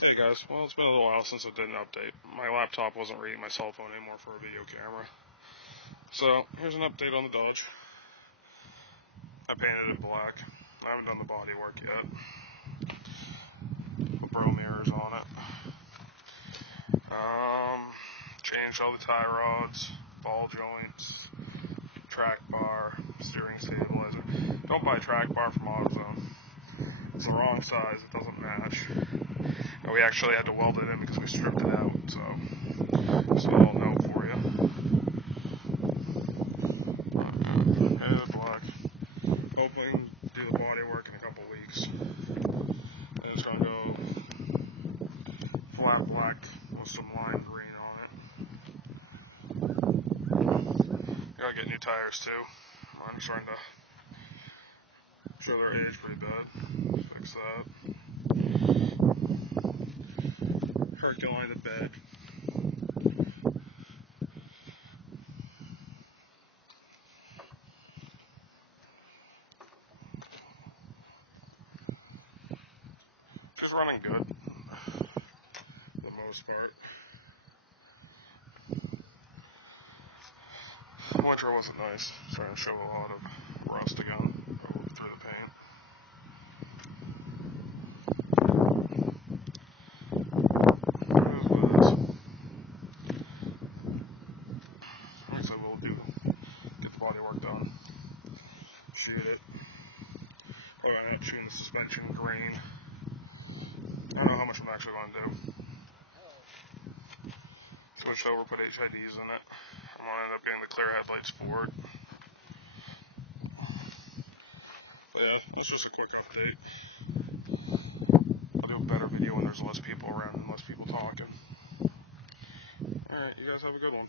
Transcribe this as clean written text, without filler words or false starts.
Hey guys, well it's been a little while since I did an update. My laptop wasn't reading my cell phone anymore for a video camera. So, here's an update on the Dodge. I painted it black. I haven't done the body work yet. The Pro mirrors on it. Changed all the tie rods, ball joints, track bar, steering stabilizer. Don't buy track bar from AutoZone. It's the wrong size, it doesn't match. And we actually had to weld it in because we stripped it out, so just a little note for you. And black. Hopefully we can do the body work in a couple weeks. And it's gonna go flat black with some lime green on it. Gotta get new tires too. I'm starting to show their age pretty bad. Fix that. Percolate the bed. She's running good, for the most part. The winter wasn't nice. Starting to show a lot of rust again through the paint. Like I said, we'll get the body work done. Shoot it. Oh, I'm not shooting the suspension green. I don't know how much I'm actually going to do. Switched over, put HIDs in it. I'm going to end up getting the clear headlights for it. But yeah, that's just a quick update. I'll do a better video when there's less people around and less people talking. Alright, you guys have a good one.